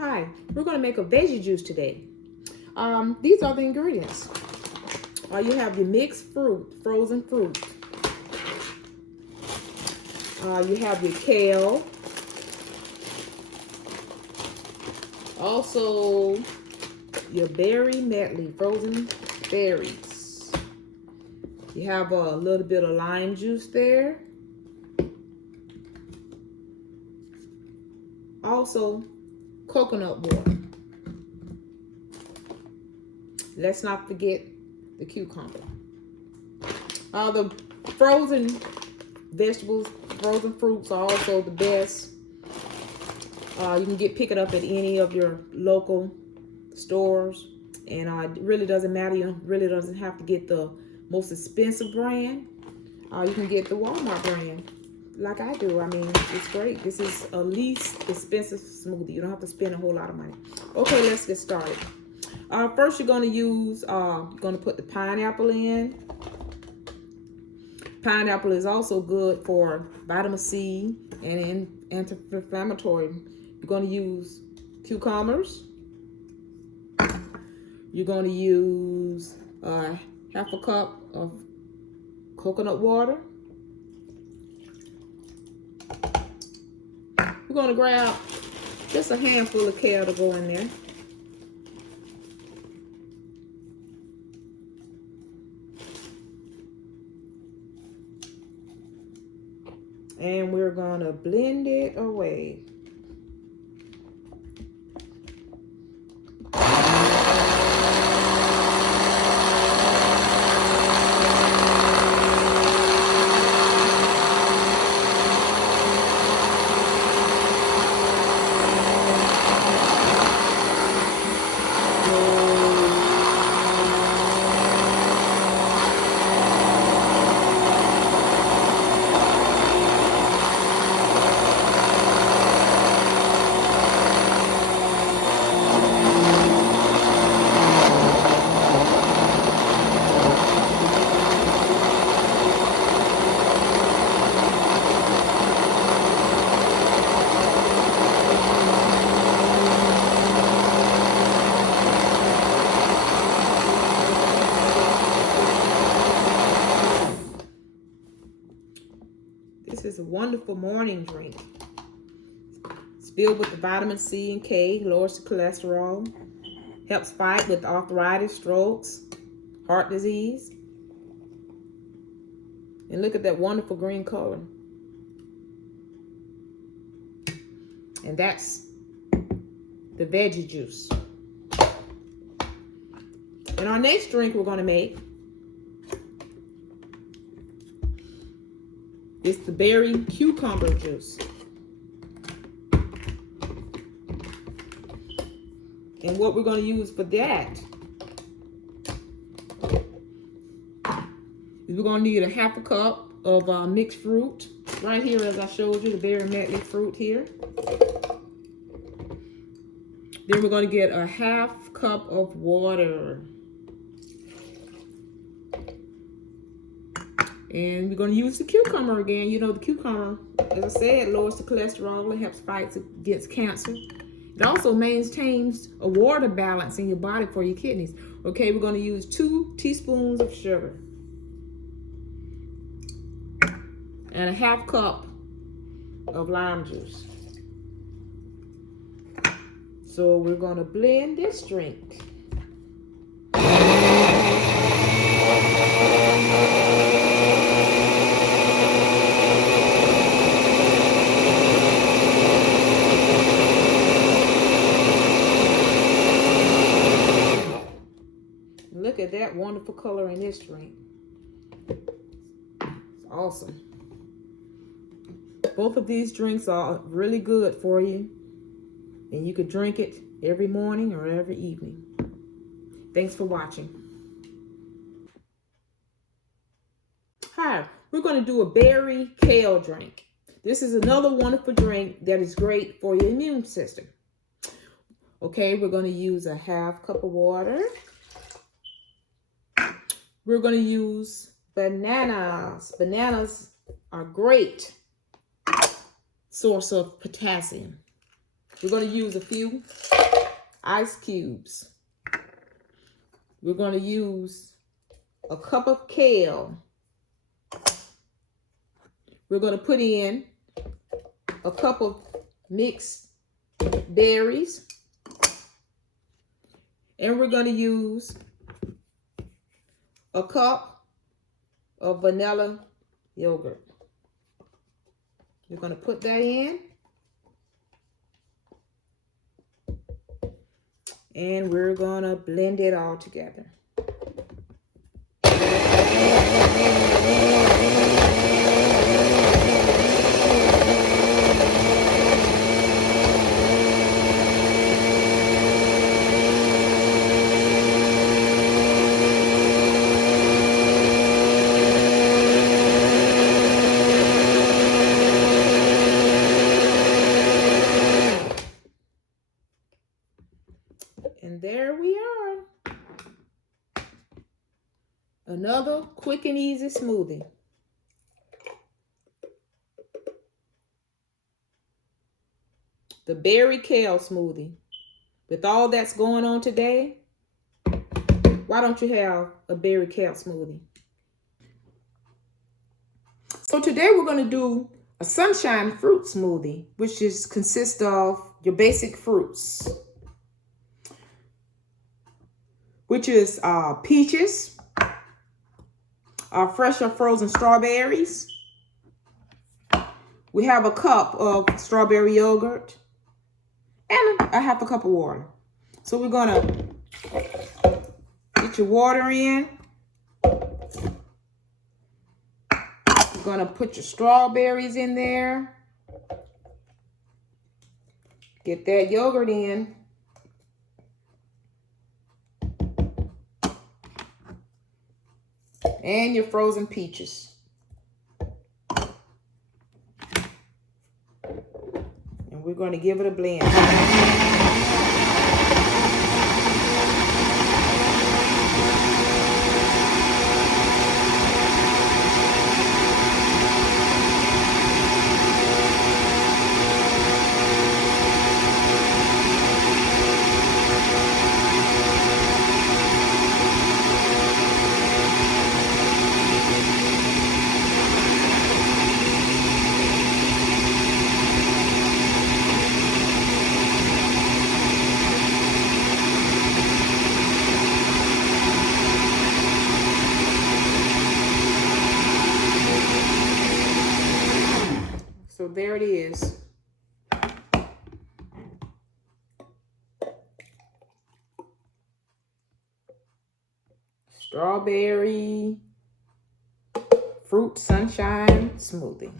Hi, we're going to make a veggie juice today. These are the ingredients. You have your mixed fruit, frozen fruit. You have your kale. Also, your berry medley, frozen berries. You have a little bit of lime juice there. Also, coconut water. Let's not forget the cucumber. The frozen vegetables, frozen fruits are also the best. You can pick it up at any of your local stores, and it really doesn't matter. You really doesn't have to get the most expensive brand. You can get the Walmart brand, like I do. I mean, it's great. This is a least expensive smoothie. You don't have to spend a whole lot of money. Okay, let's get started. First, you're going to use, you're going to put the pineapple in. Pineapple is also good for vitamin C and anti-inflammatory. You're going to use cucumbers. You're going to use half a cup of coconut water. We're going to grab just a handful of kale to go in there. And we're going to blend it away. This is a wonderful morning drink. It's filled with the vitamin C and K, lowers the cholesterol, helps fight with arthritis, strokes, heart disease. And look at that wonderful green color. And that's the veggie juice. And our next drink we're going to make is the berry cucumber juice. And what we're going to use for that is we're going to need a half a cup of mixed fruit. Right here, as I showed you, the berry medley fruit here. Then we're going to get a half cup of water. And we're going to use the cucumber again. You know, the cucumber, as I said, lowers the cholesterol. It helps fight against cancer. It also maintains a water balance in your body for your kidneys. Okay, we're going to use 2 teaspoons of sugar. And a half cup of lime juice. So we're going to blend this drink. Look at that wonderful color in this drink. It's awesome. Both of these drinks are really good for you. And you could drink it every morning or every evening. Thanks for watching. Hi, we're going to do a berry kale drink. This is another wonderful drink that is great for your immune system. Okay, we're going to use a half cup of water. We're going to use bananas. Bananas are great source of potassium. We're going to use a few ice cubes. We're going to use a cup of kale. We're going to put in a cup of mixed berries. And we're going to use a cup of vanilla yogurt. We're going to put that in. And we're going to blend it all together. And there we are. Another quick and easy smoothie. The berry kale smoothie. With all that's going on today, why don't you have a berry kale smoothie? So today we're going to do a sunshine fruit smoothie, which consists of your basic fruits, which is peaches, fresh or frozen strawberries. We have a cup of strawberry yogurt and a half a cup of water. So we're going to get your water in. You're going to put your strawberries in there. Get that yogurt in. And your frozen peaches. And we're going to give it a blend. So there it is. Strawberry fruit sunshine smoothie.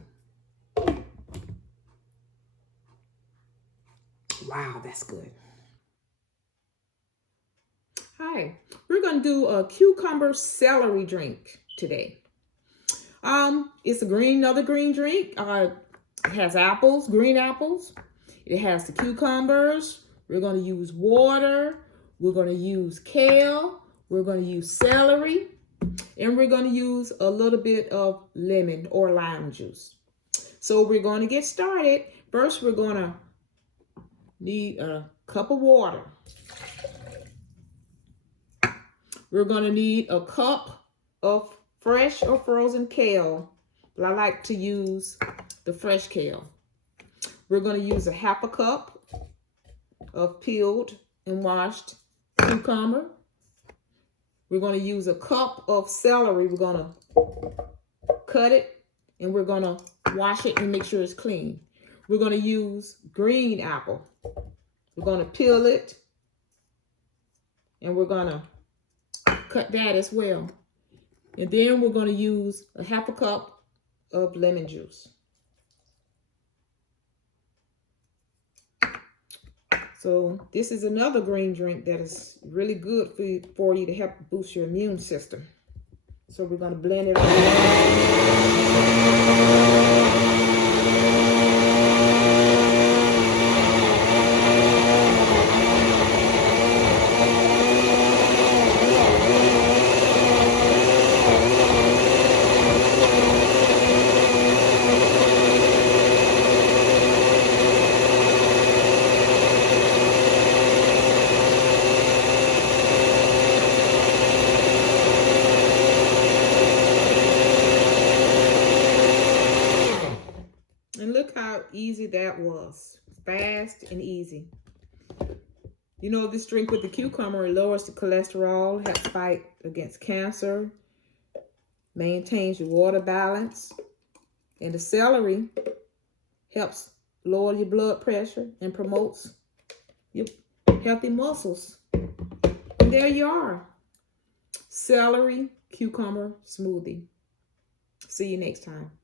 Wow, that's good. Hi, we're going to do a cucumber celery drink today. It's another green drink. It has apples, green apples. It has the cucumbers. We're going to use water. We're going to use kale. We're going to use celery. And we're going to use a little bit of lemon or lime juice. So we're going to get started. First, we're going to need a cup of water. We're going to need a cup of fresh or frozen kale, but I like to use the fresh kale. We're going to use a half a cup of peeled and washed cucumber. We're going to use a cup of celery. We're going to cut it and we're going to wash it and make sure it's clean. We're going to use green apple. We're going to peel it and we're going to cut that as well. And then we're going to use a half a cup of lemon juice. So this is another green drink that is really good for you to help boost your immune system. So we're going to blend it all. how easy that was. Fast and easy. You know, this drink with the cucumber, it lowers the cholesterol, helps fight against cancer, maintains your water balance. And the celery helps lower your blood pressure and promotes your healthy muscles. And there you are. Celery, cucumber smoothie. See you next time.